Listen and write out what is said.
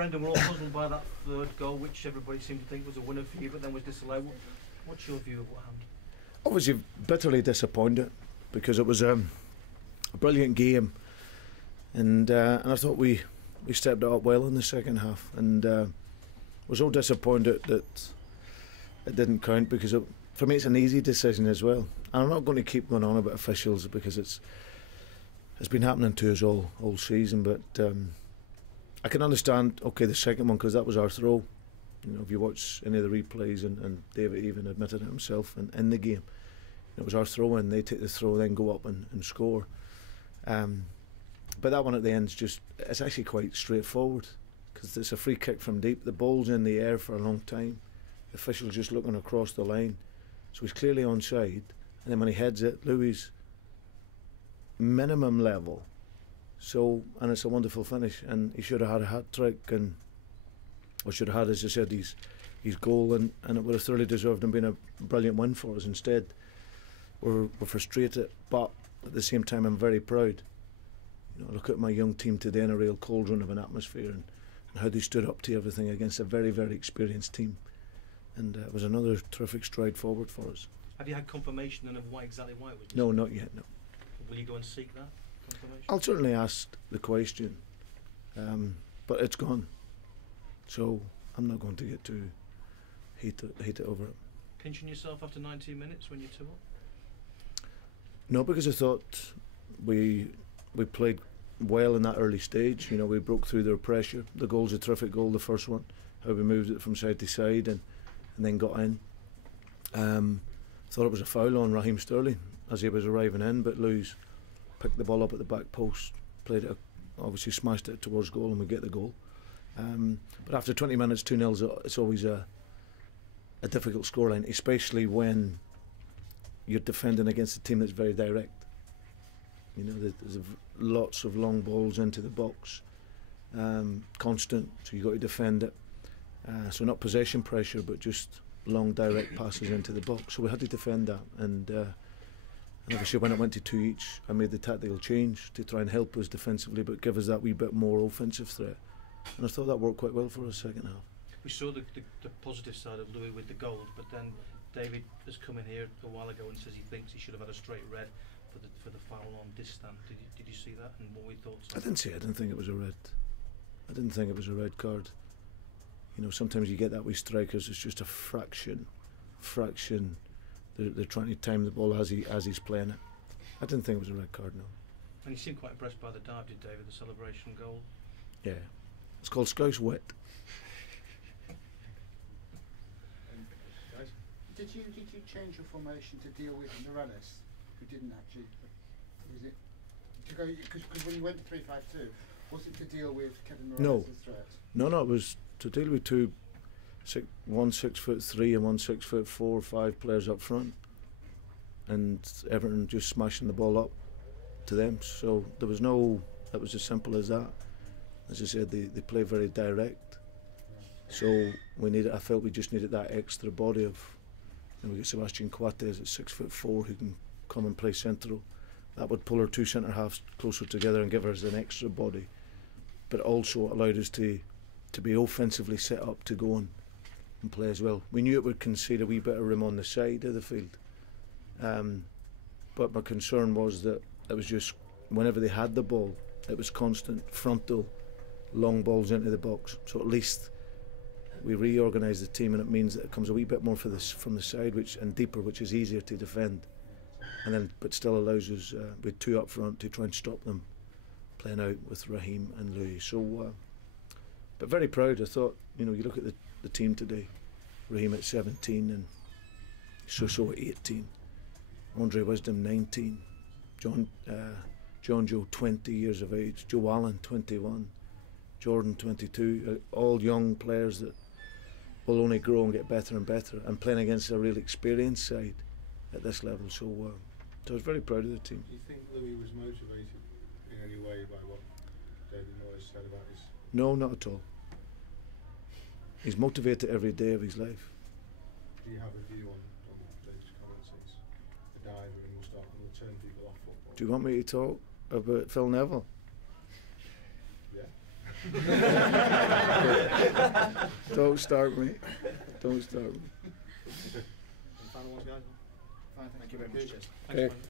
Brendan, we're all puzzled by that third goal, which everybody seemed to think was a winner for you, but then was disallowed. What's your view of what happened? Obviously, bitterly disappointed because it was a brilliant game, and I thought we stepped it up well in the second half, and was all disappointed that it didn't count because for me it's an easy decision as well. And I'm not going to keep going on about officials because it's been happening to us all season, but I can understand, okay, the second one, because that was our throw. You know, if you watch any of the replays, and David even admitted it himself in the game, it was our throw in. They take the throw, then go up and score. But that one at the end it's actually quite straightforward because it's a free kick from deep. The ball's in the air for a long time. The official's just looking across the line, so he's clearly onside. And then when he heads it, Louis minimum level. So, and it's a wonderful finish, and he should have had a hat-trick, or should have had, as I said, his goal, and it would have thoroughly deserved and been a brilliant win for us. Instead, we're frustrated, but at the same time I'm very proud. You know, look at my young team today in a real cauldron of an atmosphere, and how they stood up to everything against a very, very experienced team, and it was another terrific stride forward for us. Have you had confirmation then of exactly why it was? No, not yet, no. Will you go and seek that confirmation? I'll certainly ask the question, but it's gone, so I'm not going to get too heated over it. Pinching yourself after 19 minutes when you're 2-up? No, because I thought we played well in that early stage. You know, we broke through their pressure. The goal's a terrific goal, the first one, how we moved it from side to side and then got in. Thought it was a foul on Raheem Sterling as he was arriving in, but Louis picked the ball up at the back post, played it, obviously smashed it towards goal, and we get the goal. But after 20 minutes, 2-0, it's always a difficult scoreline, especially when you're defending against a team that's very direct. You know, there's lots of long balls into the box, constant, so you've got to defend it. So not possession pressure, but just long direct passes into the box. So we had to defend that, and obviously when it went to 2 each, I made the tactical change to try and help us defensively, but give us that wee bit more offensive threat. And I thought that worked quite well for us second half. We saw the positive side of Louis with the goals, but then David has come in here a while ago and says he thinks he should have had a straight red for the foul on Distan. Did you see that, and what were your thoughts on it? I didn't think it was a red. I didn't think it was a red card. You know, sometimes you get that with strikers, it's just a fraction. They're trying to time the ball as he's playing it. I didn't think it was a red card, no. And you seemed quite impressed by the dive, did David, the celebration goal? Yeah. It's called Scouse Wet. Did you change your formation to deal with Morales, who didn't actually? Was it to go, because when you went to 3-5-2, was it to deal with Kevin Morales' threat? No, it was to deal with one 6'3" and one 6'4", 5 players up front, and Everton just smashing the ball up to them. So there was no. It was as simple as that. As I said, they play very direct. So I felt we just needed that extra body of. We got Sebastian Coates at 6'4" who can come and play central. That would pull our 2 centre halves closer together and give us an extra body, but also allowed us to be offensively set up to go on and play as well. We knew it would concede a wee bit of room on the side of the field, but my concern was that it was just whenever they had the ball, it was constant frontal long balls into the box. So at least we reorganise the team, and it means that it comes a wee bit more from the side, and deeper, which is easier to defend, but still allows us with 2 up front to try and stop them playing out with Raheem and Louis. So, but very proud. I thought, you look at the team today. Raheem at 17 and So at 18, Andre Wisdom 19, John Joe 20 years of age, Joe Allen 21, Jordan 22, all young players that will only grow and get better and better, and playing against a real experienced side at this level. So I was very proud of the team. Do you think Louis was motivated in any way by what David Moyes said about his... No, not at all. He's motivated every day of his life. Do you have a view on David's comments? It's a diver and will turn people off football. Do you want me to talk about Phil Neville? Yeah. Don't start me. Don't start me. Any final ones, guys? Fine, Thank you very much. Cheers. Thanks, Okay. man.